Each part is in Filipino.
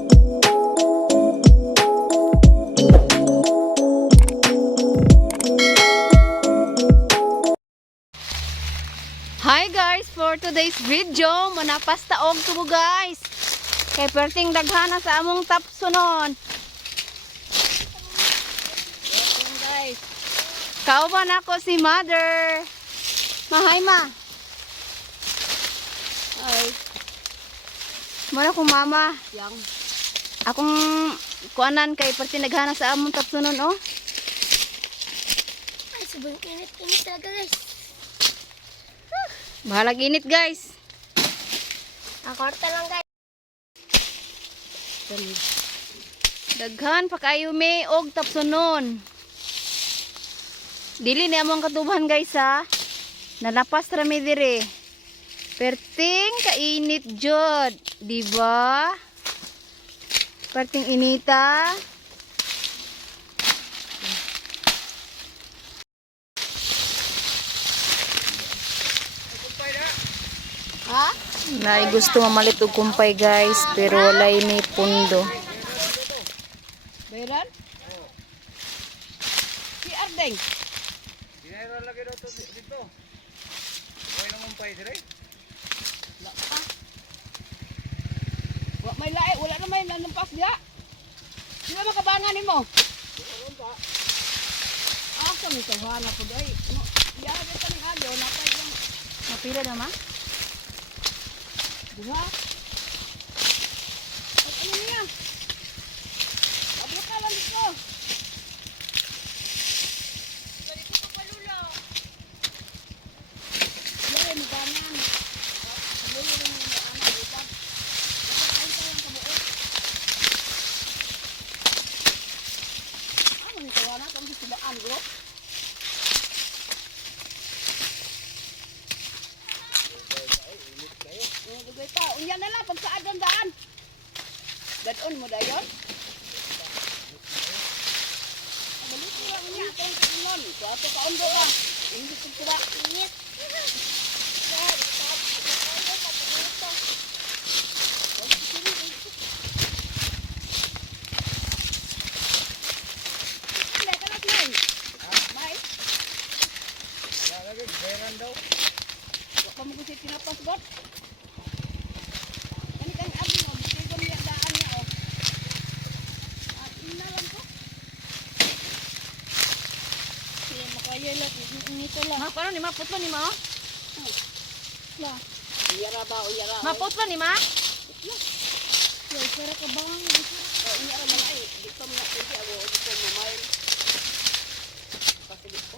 Hi guys, for today's video, manapas taog tubo guys. Kay perting daghana sa among tapsunon. Yan guys. Kauban ako si mother. Mahay ma. Ay. Mara ko mama. Yang. Akong kuanan kay perting daghana sa among tapsunon oh. Ay, sobrang init-init talaga guys. Bahalag init guys. Akorta lang guys. Daghan pa kayo may og tapsunon. Dili ni among katuban guys ha. Nalapas ra mi dire. Perting kainit jud, di ba? Perting inita. Ha? Nay gusto mamalit og kumpay guys, pero walay may pundo. Beran? Si Ardeng. Dinero lagi daw to dito. Koy nang kumpay dire. La pa. Wa may lae, wala na may nanampas dia. Sino makabangan nimo? Doon pa. Asa mi tawhana pud ay. No, ya ba taning agaw napay lang. Mapila na ma? Buha. At ano niya? Abot ka lang dito. Dito ko palulo. Lere mo ganyan. Palulo lang yung anak dito. Kain ka lang kabuo. Ano ni tawana kung silaan bro? Unya na lang, pagsaadon daan. Dadon mo dayon. Balik mo lang niya, itong kinon. So, ato kaundo ba? Hindi ko sila. Init. Hindi ka lang yun. May. Lagi beran daw. Huwag pa mo kasi tinapas God. Kani kang abi mo, bisigon niya daan niya oh. At ina lang ko. Sige, makaya lang. Nito lang. Ma, paano ni ma? Putlo ni ma oh? Ya. Uyara ba, uyara oh? Ma, Putlo ni ma? Ya, para ka bang. Uyara man ay. Dito mo na pwede ako. Dito mamayin. Kasi dito.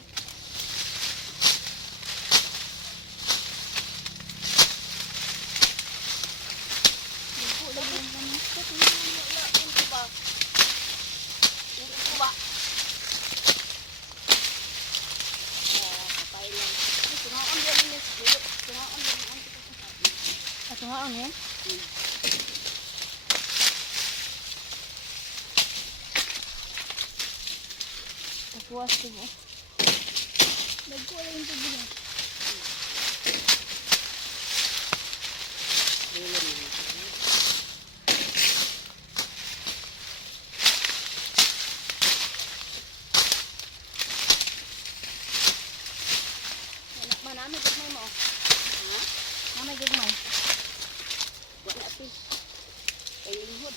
Ato nga on eh. Tapuas ko mo. Nagkuha yung tubig. Manamay gagmay mo. Ha? Namay gagmay. Wala ati. Kay linghod.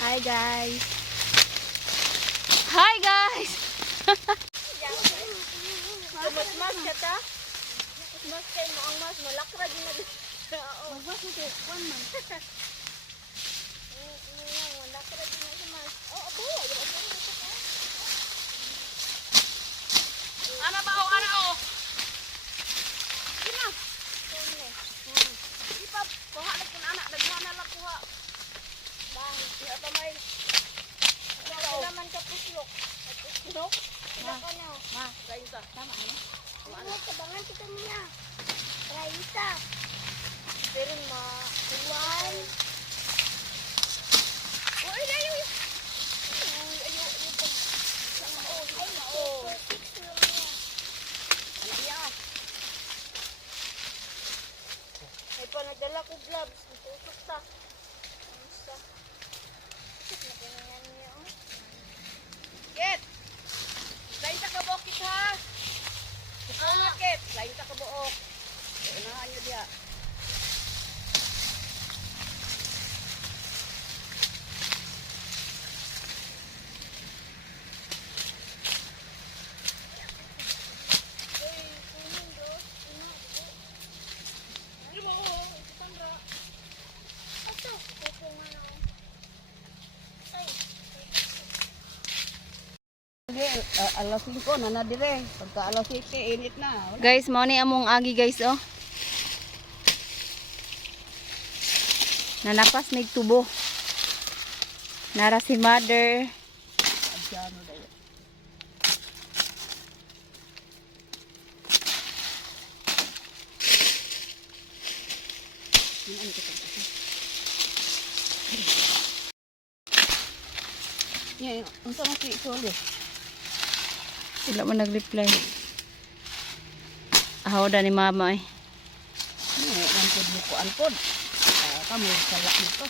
Hi guys. Hi guys. Mas ka ta? Mas kayo mo ang mas malakra din na dito. Oo. Mas ito, one man. Malakra din na siya mas. Oo, po. Ana ba o ana o? Sina? Ipa kuha lang kin anak daghan na lang kuha. Bang. Di ata may. Wala naman ka puslok. Puslok? Wala ka na. Ma, kayo ta. Tama ni. Ano, kabangan kita niya. Raisa. Pero ma-uwan. Uy, dayo. Ay, maol. Ay, maol. 6 lang niya. gloves. Tutok ta. Basta. Bakit na ganyan niya, oh? Kit! Lain ta ka buok kit ha! Ikaw na Kit! Lain ta ka buok. Unahan nyo diya. Ito, kukungan ako. Ay, Sige, alas 5 na na dire. Pagka alas 7, init na. Wala. Guys, mao ni among agi guys oh. Nanapas mig tubo. Nara si mother. Adyano dayo. Yan, ito pa. Yan, unsa man si Soli? Wala man nag-reply. Ahaw da ni mama eh. Ampod mo ko, ampod. Kamu salak nito.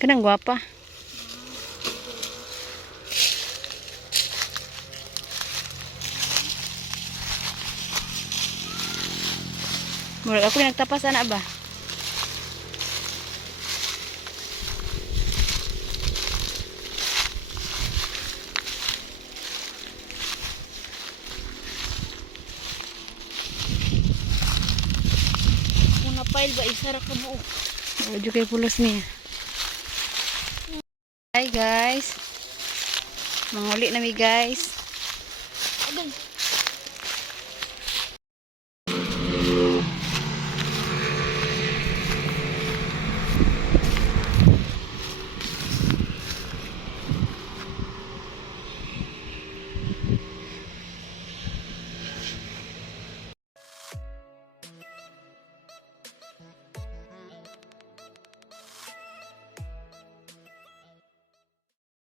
Kanang gwapa. Murag ako nagtapas ana ba? muna pile ba isa ra ka buo. Medyo kay pulos niya. Hi guys. Manguli na mi guys. Agon.